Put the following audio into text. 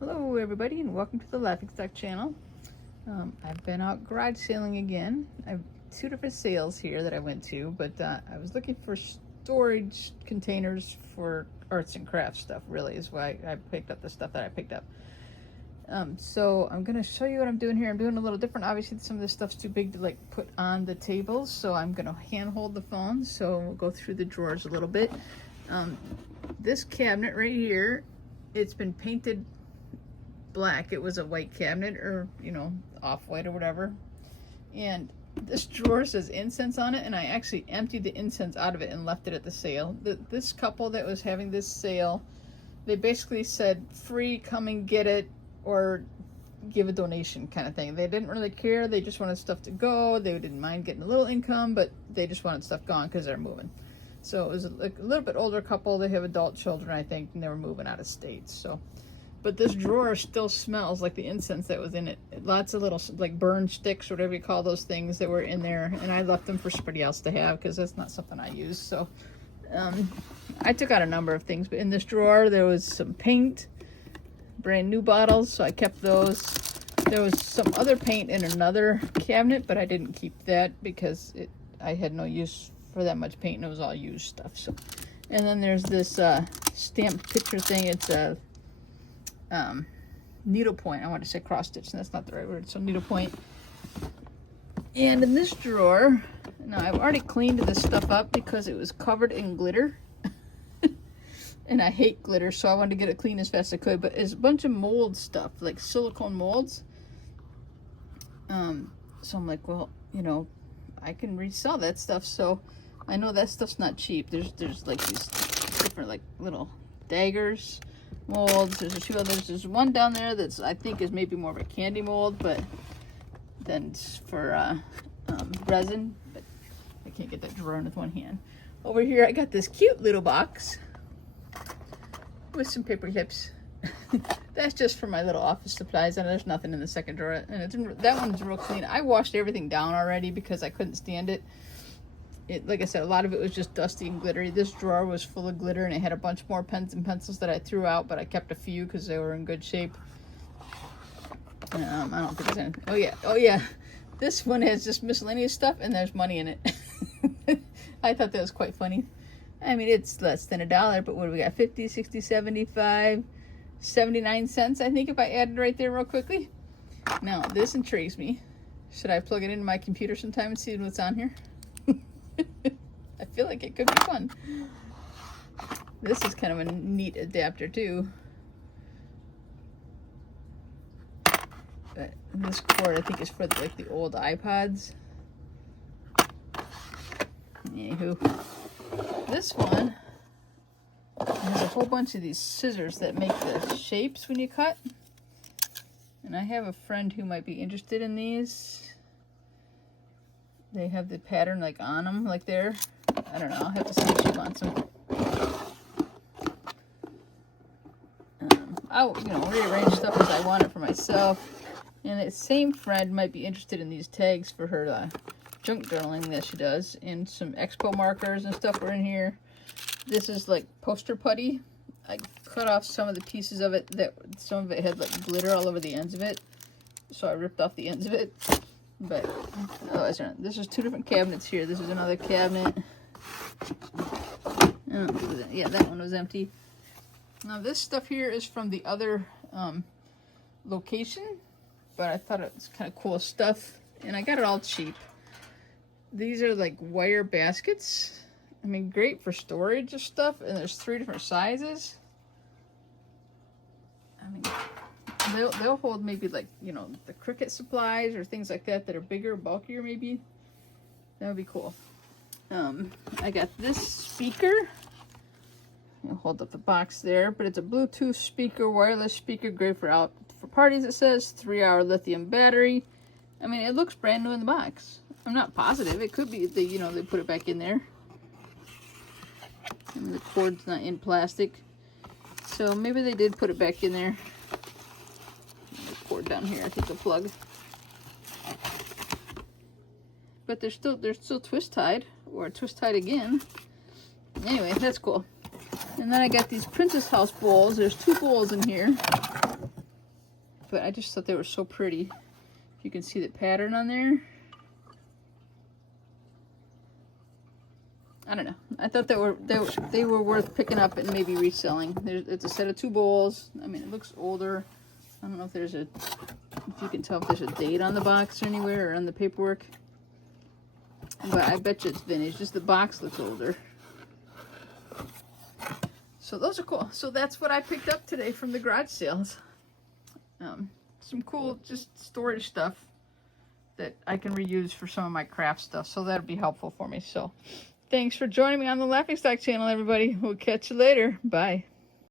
Hello everybody and welcome to the Laughing Stock channel. I've been out garage sailing again. I have two different sales here that I went to, but I was looking for storage containers for arts and crafts stuff, really is why I picked up the stuff that I picked up. So I'm going to show you what I'm doing here. I'm doing a little different. Obviously some of this stuff's too big to like put on the tables, so I'm going to hand hold the phone. So we'll go through the drawers a little bit. This cabinet right here, it's been painted black. It was a white cabinet, or off-white or whatever, and this drawer says incense on it, and I actually emptied the incense out of it and left it at the sale. This couple that was having this sale, they basically said free, come and get it, or give a donation kind of thing. They didn't really care. They just wanted stuff to go. They didn't mind getting a little income, but they just wanted stuff gone because they're moving. So it was like a little bit older couple. They have adult children, I think, and they were moving out of state. So but this drawer still smells like the incense that was in it. Lots of little like burn sticks, whatever you call those things that were in there. And I left them for somebody else to have because that's not something I use. So I took out a number of things. But in this drawer, there was some paint, brand new bottles. So I kept those. There was some other paint in another cabinet, but I didn't keep that because I had no use for that much paint and it was all used stuff. So, and then there's this stamped picture thing. It's a needlepoint. I want to say cross stitch, and that's not the right word. So needlepoint. And in this drawer, now I've already cleaned this stuff up because it was covered in glitter. And I hate glitter, so I wanted to get it clean as fast as I could. But it's a bunch of mold stuff, like silicone molds. So I'm like, well, I can resell that stuff. So I know that stuff's not cheap. There's like these different like little daggers, molds. There's a few others. There's one down there that's I think is maybe more of a candy mold, but then for resin. But I can't get that drawer in with one hand. Over here I got this cute little box with some paper clips. That's just for my little office supplies, and there's nothing in the second drawer. And that one's real clean. I washed everything down already because I couldn't stand it. Like I said, a lot of it was just dusty and glittery. This drawer was full of glitter, and it had a bunch more pens and pencils that I threw out, but I kept a few because they were in good shape. I don't think there's anything. Oh yeah. This one has just miscellaneous stuff, and there's money in it. I thought that was quite funny. I mean, it's less than $1, but what do we got? 50, 60, 75, 79 cents, I think, if I added right there real quickly. Now, this intrigues me. Should I plug it into my computer sometime and see what's on here? I feel like it could be fun. This is kind of a neat adapter too. But this cord I think is for like the old iPods. Anywho, this one has a whole bunch of these scissors that make the shapes when you cut. And I have a friend who might be interested in these. They have the pattern like on them, like there. I don't know. I'll have to see if she wants them. I'll, rearrange stuff as I want it for myself. And that same friend might be interested in these tags for her junk journaling that she does. And some expo markers and stuff are in here. This is like poster putty. I cut off some of the pieces of it that some of it had like glitter all over the ends of it. So I ripped off the ends of it. But otherwise, this is two different cabinets here. This is another cabinet. Yeah, that one was empty. Now this stuff here is from the other location, but I thought it was kind of cool stuff, and I got it all cheap. These are like wire baskets. I mean, great for storage of stuff, and there's 3 different sizes. I mean, they'll hold maybe like, the Cricut supplies or things like that are bigger, bulkier maybe. That would be cool. I got this speaker. I'll hold up the box there, but it's a Bluetooth speaker, wireless speaker, great for parties, it says. 3-hour lithium battery. I mean, it looks brand new in the box. I'm not positive. It could be they put it back in there. And the cord's not in plastic. So maybe they did put it back in there. The cord down here, I think the plug. But they're still twist tied, or twist tied again. Anyway, that's cool. And then I got these Princess House bowls. There's 2 bowls in here. but I just thought they were so pretty. You can see the pattern on there. I don't know. I thought they were worth picking up and maybe reselling. It's a set of 2 bowls. I mean, it looks older. I don't know if you can tell if there's a date on the box or anywhere or on the paperwork. But I bet you it's vintage. Just the box looks older. So those are cool. So that's what I picked up today from the garage sales. Some cool just storage stuff that I can reuse for some of my craft stuff. So that'll be helpful for me. So thanks for joining me on the Laughing Stock channel, everybody. We'll catch you later. Bye.